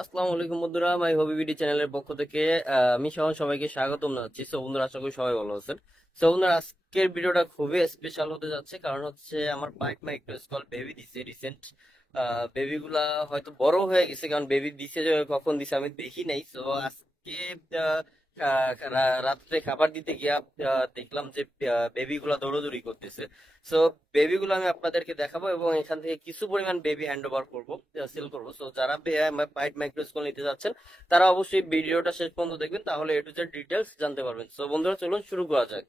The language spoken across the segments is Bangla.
আসসালামু আলাইকুম বন্ধুরা, মাই হবি বিডি চ্যানেলের পক্ষ থেকে আমি সবাইকে স্বাগতম জানাচ্ছি। সো বন্ধুরা, আশা করি সবাই ভালো আছেন। সো বন্ধুরা, আজকের ভিডিওটা খুবই স্পেশাল হতে যাচ্ছে, কারণ হচ্ছে আমার বাইক মাইক্রো স্কল বেবি দিছে রিসেন্ট। বেবি গুলা হয়তো বড় হয়ে গেছে, কারণ বেবি দিছে যে কখন দিছে আমি দেখি নাই। সো আজকে আহ, রাত্রে খাবার দিতে গিয়া দেখলাম যে বেবি গুলা দৌড়াদৌড়ি করতেছে। সো বেবি গুলো আমি আপনাদেরকে দেখাবো এবং এখান থেকে কিছু পরিমাণ বেবি হ্যান্ড ওভার করবো, সেল করবো। সো যারা পাইট মাইক্রোস্কোপ নিতে যাচ্ছেন তারা অবশ্যই ভিডিওটা শেষ পর্যন্ত দেখবেন, তাহলে এ টু জেড ডিটেলস জানতে পারবেন। সো বন্ধুরা, চলুন শুরু করা যাক।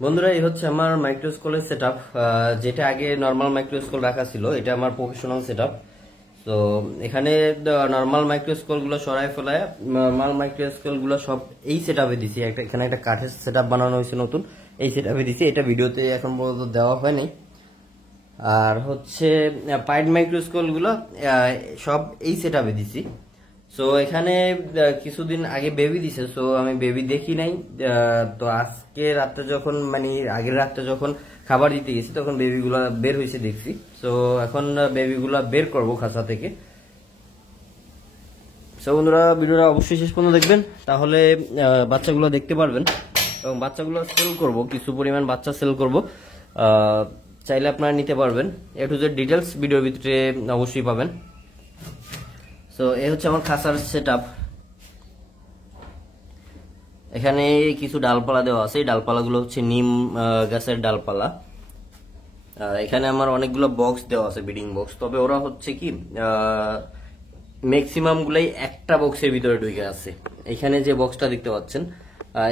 বন্ধুরা, এই হচ্ছে আমার মাইক্রোস্কোলের সেট আপ। যেটা আগে নর্মাল মাইক্রোস্কোল রাখা ছিল, এটা আমার প্রফেশনাল সেট আপ। তো এখানে নর্মাল মাইক্রোস্কোল গুলো সরাই ফেলায় নর্মাল মাইক্রোস্কোল গুলো সব এই সেট আপে দিছি। এখানে একটা কাঠের সেট আপ বানানো হয়েছে নতুন, এই সেট আপে দিছি। এটা ভিডিওতে এখন পর্যন্ত দেওয়া হয়নি। আর হচ্ছে পাইড মাইক্রোস্কোপ গুলো সব এই সেট আপে দিছি। সো এখানে কিছুদিন আগে বেবি দিছে, সো আমি বেবি দেখি নাই। তো আজকে রাতে যখন মানে আগের রাতে যখন খাবার দিতে গেছি, তখন বেবিগুলা বের হয়েছে দেখছি। সো এখন বেবিগুলা বের করবো খাঁচা থেকে। সো বন্ধুরা, ভিডিওটা অবশ্যই শেষ পর্যন্ত দেখবেন, তাহলে বাচ্চাগুলো দেখতে পারবেন। এবং বাচ্চাগুলো সেল করব, কিছু পরিমাণ বাচ্চা সেল করব। চাইলে আপনারা নিতে পারবেন। এ টু জেড ডিটেলস ভিডিওর ভিতরে অবশ্যই পাবেন। সো এই হচ্ছে আমার খাঁচার সেট আপ। এখানে কিছু ডালপালা দেওয়া আছে। এই ডালপালাগুলো হচ্ছে নিম গাছের ডালপালা। এখানে আমার অনেকগুলো বক্স দেওয়া আছে, ব্রিডিং বক্স। তবে ওরা হচ্ছে কি ম্যাক্সিমাম গুলাই একটা বক্সের ভিতরে ঢুকে আছে। এখানে যে বক্সটা দেখতে পাচ্ছেন,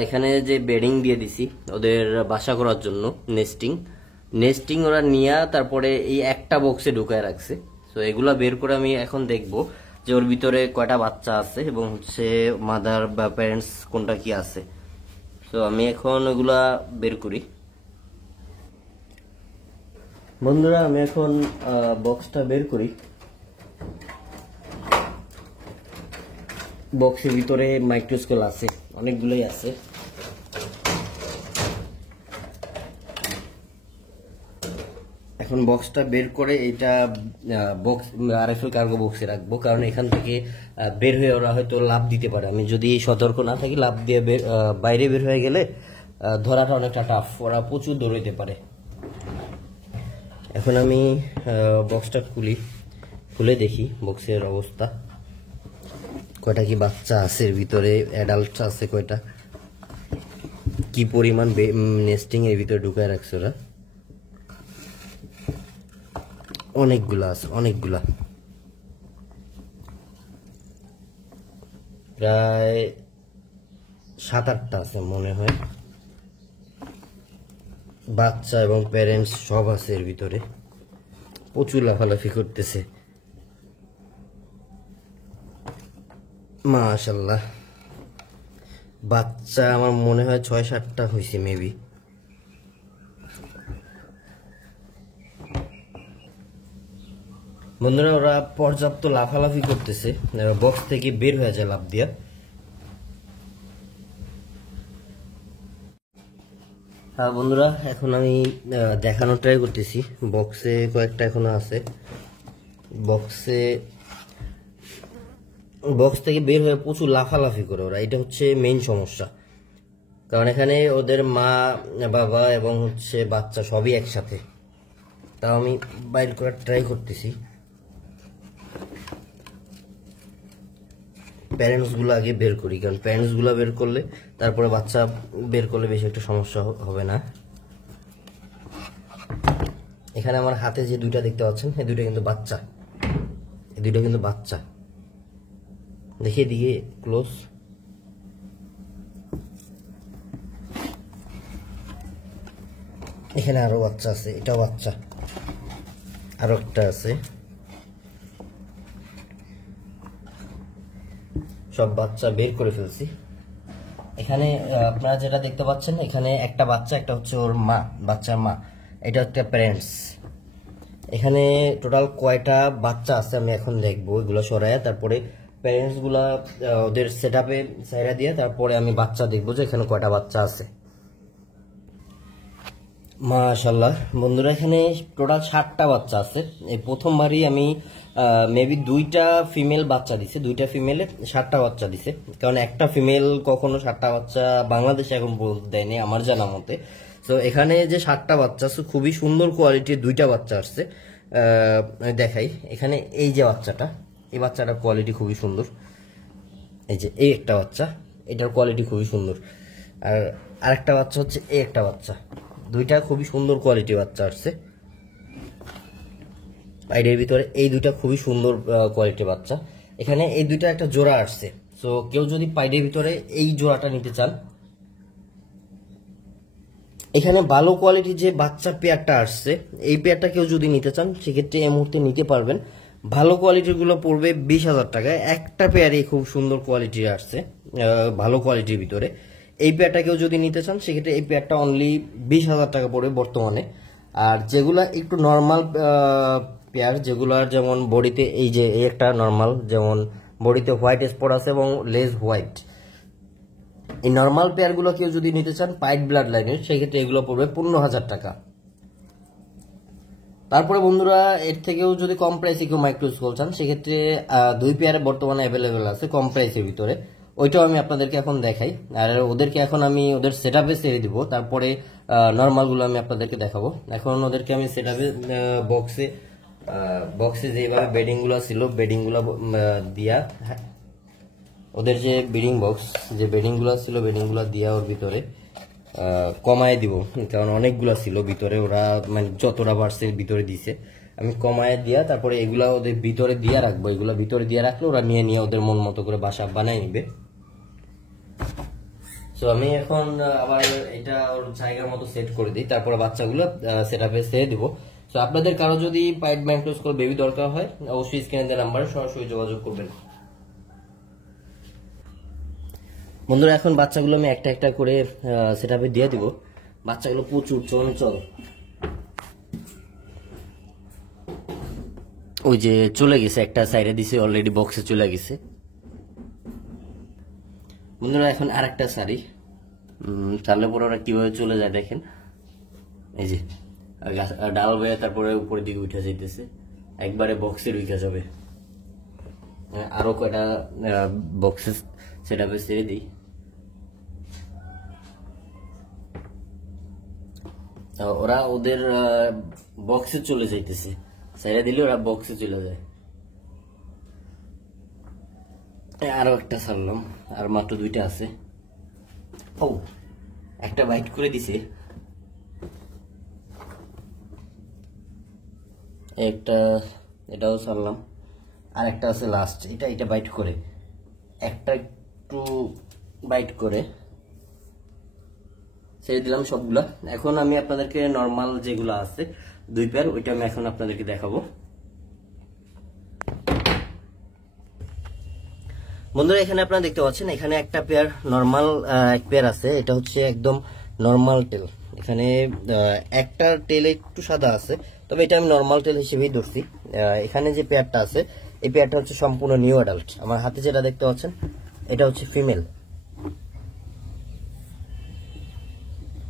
এখানে যে বেডিং দিয়ে দিছি ওদের বাসা করার জন্য, নেস্টিং নেস্টিং ওরা নিয়ে তারপরে এই একটা বক্সে ঢুকায় রাখছে। তো এগুলা বের করে আমি এখন দেখব যে ওর ভিতরে কয়টা বাচ্চা আছে এবং হচ্ছে মাদার বা প্যারেন্টস কোনটা কি আছে। তো আমি এখন ওগুলা বের করি। বন্ধুরা, আমি এখন বক্সটা বের করি। বক্সের ভিতরে মাইক্রোস্কোপ আছে, অনেকগুলোই আছে। এখন বক্সটা বের করে এটা বক্স আরএফএল কার্গো বক্সে রাখবো, কারণ এখান থেকে বের হয়ে ওরা হয়তো লাফ দিতে পারে। আমি যদি সতর্ক না থাকি, লাফ দিয়ে বাইরে বের হয়ে গেলে ধরাটা অনেকটা টাফ, ওরা প্রচুর দৌড়াইতে পারে। এখন আমি বক্সটা খুলে দেখি বক্সের অবস্থা, কয়টা কি বাচ্চা আছে এর ভিতরে, অ্যাডাল্ট আছে কয়টা, কি পরিমাণ নেস্টিং এর ভিতরে ঢুকায় রাখছে ওরা। অনেকগুলা আছে, অনেকগুলা, প্রায় 7-8টা আছে মনে হয়। বাচ্চা এবং প্যারেন্টস সব আছে এর ভিতরে, প্রচুর লাফালাফি করতেছে। মাশাল্লাহ, বাচ্চা আমার মনে হয় 6-7টা হয়েছে মেবি। বন্ধুরা, ওরা পর্যাপ্ত লাফালাফি করতেছে, বক্স থেকে বের হয়ে যায় লাফ দিয়া। হ্যাঁ বন্ধুরা, এখন আমি দেখানোর ট্রাই করতেছি। বক্সে কয়েকটা এখনো আছে। বক্সে বক্স থেকে বের হয়ে প্রচুর লাফালাফি করে ওরা, এটা হচ্ছে মেইন সমস্যা। কারণ এখানে ওদের মা বাবা এবং হচ্ছে বাচ্চা সবই একসাথে। তাও আমি বাইর করার ট্রাই করতেছি। প্যারেন্টস গুলো আগে বের করি, কারণ প্যারেন্টস গুলো বের করলে তারপরে বাচ্চা বের করলে বেশি একটা সমস্যা হবে না। এখানে আমার হাতে যে দুইটা দেখতে পাচ্ছেন, এই দুইটা কিন্তু বাচ্চা, এই দুইটা কিন্তু বাচ্চা। দেখিয়ে দিয়ে ক্লোজ। এখানে আরো বাচ্চা আছে, এটাও বাচ্চা, আরো একটা আছে। সব বাচ্চা বের করে ফেলছি। এখানে আপনারা যেটা দেখতে পাচ্ছেন, এখানে একটা বাচ্চা, একটা হচ্ছে ওর মা, বাচ্চার মা, এটা হচ্ছে প্যারেন্টস। এখানে টোটাল কয়টা বাচ্চা আছে আমি এখন দেখবো, এগুলো সরাইয়া তারপরে প্যারেন্টস গুলা ওদের সেট আপে সাইরা দিয়ে তারপরে আমি বাচ্চা দেখবো যে এখানে কয়টা বাচ্চা আছে। মাশাল্লাহ বন্ধুরা, এখানে টোটাল 60টা বাচ্চা আছে। এই প্রথমবারই আমি মেবি 2টা ফিমেল বাচ্চা দিছে, 2টা ফিমেলে 60টা বাচ্চা দিছে। কারণ একটা ফিমেল কখনো 60টা বাচ্চা বাংলাদেশে এখন পর্যন্ত দেয়নি আমার জানা মতে। তো এখানে যে 60টা বাচ্চা আছে, খুবই সুন্দর কোয়ালিটির 2টা বাচ্চা আসছে। আমি দেখাই, এখানে এই যে বাচ্চাটা, এই বাচ্চাটার কোয়ালিটি খুবই সুন্দর। এই যে এই একটা বাচ্চা, এটার কোয়ালিটি খুবই সুন্দর। আর আরেকটা বাচ্চা হচ্ছে এই একটা বাচ্চা, 2টা খুবই সুন্দর কোয়ালিটি বাচ্চা আসছে। বাইরের ভিতরে এই 2টা খুবই সুন্দর কোয়ালিটির বাচ্চা। এখানে এই 2টা একটা জোড়া আসছে। তো কেউ যদি পাইডের ভিতরে এই জোড়াটা নিতে চান, এখানে ভালো কোয়ালিটির যে বাচ্চা পেয়ারটা আসছে, এই পেয়ারটা কেউ যদি নিতে চান সেক্ষেত্রে এই মুহূর্তে নিতে পারবেন। ভালো কোয়ালিটির গুলো পড়বে 20,000 টাকায়। একটা পেয়ারই খুব সুন্দর কোয়ালিটির আসছে, ভালো কোয়ালিটির ভিতরে। এই পেয়ারটা কেউ যদি নিতে চান সেক্ষেত্রে এই পেয়ারটা অনলি 20,000 টাকা পড়বে বর্তমানে। আর যেগুলা একটু নর্মাল পেয়ার, যেগুলার যেমন বডিতে এই যে এই একটা নর্মাল, যেমন বডিতে হোয়াইট স্পট আছে এবং লেজ হোয়াইট, এই নর্মাল পেয়ারগুলো কেউ যদি নিতে চান পাইট ব্লাড লাইনের, সেক্ষেত্রে এগুলো পড়বে 15,000 টাকা। তারপরে বন্ধুরা, এর থেকেও যদি কম প্রাইসে কেউ মাইক্রোস্কোপ চান সেক্ষেত্রে 2 পেয়ারে বর্তমানে অ্যাভেলেবেল আছে কম প্রাইসের ভিতরে। ওইটাও আমি আপনাদেরকে এখন দেখাই। আর ওদেরকে এখন আমি ওদের সেট আপে ছেড়ে দিব, তারপরে নর্মালগুলো আমি আপনাদেরকে দেখাবো। এখন ওদেরকে আমি সেট আপে বক্সে বক্সে যেভাবে বেডিংগুলো ছিল, বেডিংগুলো দিয়া, ওদের যে ব্রিডিং বক্স, যে বেডিংগুলো ছিল, বেডিংগুলো দিয়া ওর ভিতরে কমায় দিব। কারণ অনেকগুলো ছিল ভিতরে, ওরা মানে যতটা পারছে ভিতরে দিছে। আমি কমায় দিয়া তারপরে এগুলা ওদের ভিতরে দিয়া রাখবো। এগুলা ভিতরে দিয়া রাখলে ওরা নিয়ে নিয়ে ওদের মন মতো করে বাসা বানায় নিবে। তো আমি এখন আবার এটা ওর জায়গার মতো সেট করে দিই, তারপরে বাচ্চাগুলো সেট আপে ছেড়ে দিব। তো আপনাদের কারো যদি পাইট মাইক্রোস্কোপ বেবি দরকার হয়, অবশ্যই স্ক্রিনে দেওয়া নাম্বারে সরাসরি যোগাযোগ করবেন। বন্ধুরা, এখন বাচ্চাগুলো আমি একটা একটা করে সেট আপে দিয়ে দিব। বাচ্চাগুলো প্রচুর চঞ্চল, ওই যে চলে গেছে, একটা সাইডে দিছে অলরেডি, বক্সে চলে গেছে। বন্ধুরা, এখন আরেকটা শাড়ি চাললে পরে ওরা কিভাবে চলে যায় দেখেন। এই যে ডাল বয়ে তারপরে উপরের দিকে উঠে যাইতেছে, একবারে বক্সে উঠে যাবে। আরো কয়টা বক্সে সেট আপে ছেড়ে দিই। ওরা ওদের বক্সে চলে যাইতেছে, ছেড়ে দিলে ওরা বক্সে চলে যায়। আরো একটা ছাড়লাম, আর মাত্র 2টা আছে। ও, একটা বাইট করে দিছে, একটা এটাও ছাড়লাম, আর একটা আছে লাস্ট, এটা বাইট করে, একটা একটু বাইট করে ছেড়ে দিলাম সবগুলা। এখন আমি আপনাদেরকে নর্মাল যেগুলো আছে 2 পেয়ার, ওইটা আমি এখন আপনাদেরকে দেখাবো। বন্ধুরা, এখানে আপনারা দেখতে পাচ্ছেন, এখানে একটা পেয়ার নর্মাল এক পেয়ার আছে। এটা হচ্ছে একদম নর্মাল টেল। এখানে একটা টেল একটু সাদা আছে, তবে এটা আমি নর্মাল টেল হিসেবেই ধরছি। এখানে যে পেয়ারটা আছে, এই পেয়ারটা হচ্ছে সম্পূর্ণ নিউ অ্যাডাল্ট। আমার হাতে যেটা দেখতে পাচ্ছেন এটা হচ্ছে ফিমেল,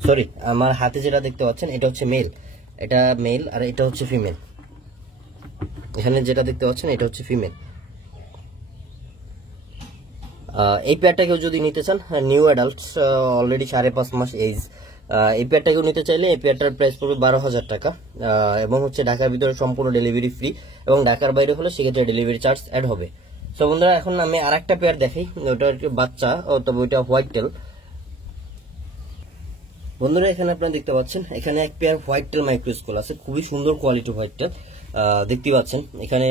সরি, আমার হাতে যেটা দেখতে পাচ্ছেন এটা হচ্ছে মেল, এটা মেল, আর এটা হচ্ছে ফিমেল। এখানে যেটা দেখতে পাচ্ছেন এটা হচ্ছে ফিমেল। এই পেয়ারটাকেও যদি নিতে চান, নিউ অ্যাডাল্ট, অলরেডি 5.5 মাস এজ, এই পেয়ারটাকেও নিতে চাইলে এই পেয়ারটার প্রাইস পড়বে 12,000 টাকা। এবং হচ্ছে ঢাকার ভিতরে সম্পূর্ণ ডেলিভারি ফ্রি, এবং ঢাকার বাইরে হলে সেক্ষেত্রে ডেলিভারি চার্জ অ্যাড হবে। সো বন্ধুরা, এখন আমি আর একটা পেয়ার দেখাই, ওটার বাচ্চা, তবে ওইটা হোয়াইট টেল। বন্ধুরা, এখানে আপনারা দেখতে পাচ্ছেন, এখানে এক পেয়ার হোয়াইট টেল মাইক্রোস্কুল আছে, খুবই সুন্দর কোয়ালিটি হোয়াইট টেল। দেখতে পাচ্ছেন এখানে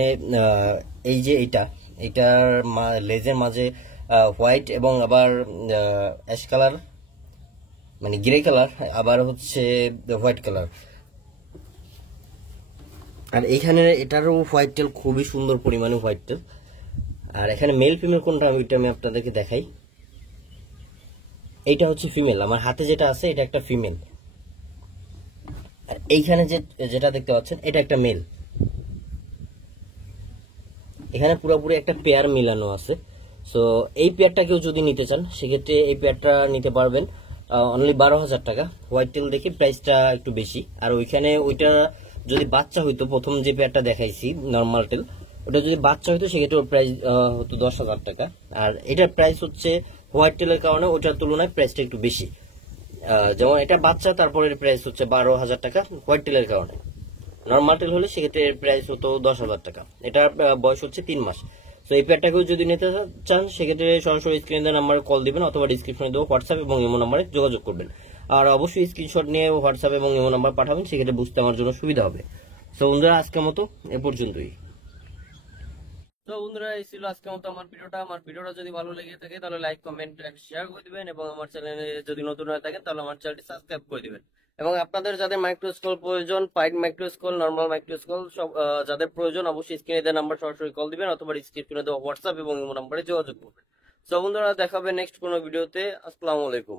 এই যে এটার লেজের মাঝে হোয়াইট এবং আবার অ্যাশ কালার, মানে গ্রে কালার, আবার হচ্ছে হোয়াইট কালার। আর এখানে এটারও হোয়াইট টেল, খুবই সুন্দর পরিমাণে হোয়াইট টেল। আর এখানে মেল ফিমেল কোনটা ওইটা আমি আপনাদেরকে দেখাই। এইটা হচ্ছে ফিমেল, আমার হাতে যেটা আছে এটা একটা ফিমেল। আর এইখানে যেটা দেখতে পাচ্ছেন এটা একটা মেল। এখানে পুরোপুরি একটা পেয়ার মিলানো আছে। সো এই পেয়ারটা কেউ যদি নিতে চান সেক্ষেত্রে এই পেয়ারটা নিতে পারবেন অনলি 12,000 টাকা। হোয়াইট টেল দেখি প্রাইসটা একটু বেশি, আর ওইখানে ওইটা যদি বাচ্চা হইতো, প্রথম যে পেয়ারটা দেখাইছি নর্মাল টেল, ওটা যদি বাচ্চা হইতো সেক্ষেত্রে ওর প্রাইস হতো 10,000 টাকা। আর এটার প্রাইস হচ্ছে হোয়াইট টেলের কারণে ওটার তুলনায় প্রাইসটা একটু বেশি। যেমন এটা বাচ্চা, তারপরের প্রাইস হচ্ছে 12,000 টাকা হোয়াইট টেলের কারণে। নর্মাল টেল হলে সেক্ষেত্রে এর প্রাইস হতো 10,000 টাকা। এটার বয়স হচ্ছে 3 মাস। তো এই পেয়ারটাকেও যদি নিতে চান সেক্ষেত্রে সরাসরি স্ক্রিনে দেওয়া নাম্বারে কল দিবেন অথবা ডিসক্রিপশনে দেওয়া হোয়াটসঅ্যাপ এবং ইমো নাম্বারে যোগাযোগ করবেন। আর অবশ্যই স্ক্রিনশট নিয়ে হোয়াটসঅ্যাপ এবং ইমো নাম্বার পাঠাবেন, সেক্ষেত্রে বুঝতে আমার জন্য সুবিধা হবে। তো বন্ধুরা আজকের মতো এ পর্যন্তই। তো বন্ধুরা এই ছিল আজকের মতো আমার ভিডিওটা। আমার ভিডিওটা যদি ভালো লেগে থাকে তাহলে লাইক কমেন্ট শেয়ার করে দিবেন, এবং আমার চ্যানেলে যদি নতুন হয়ে থাকেন তাহলে আমার চ্যানেলটি সাবস্ক্রাইব করে দিবেন। এবং আপনাদের যাদের মাইক্রোস্কোল প্রয়োজন, পাইড মাইক্রোস্কোল, নর্মাল মাইক্রোস্কোল সব যাদের প্রয়োজন, অবশ্যই স্ক্রিনে দেওয়া নাম্বার সরাসরি কল দিবেন অথবা ডিসক্রিপশনে দেওয়া হোয়াটসঅ্যাপ এবং ইমো নাম্বারে যোগাযোগ করবেন। তো বন্ধুরা দেখাবে নেক্সট কোনো ভিডিওতে। আসসালামু আলাইকুম।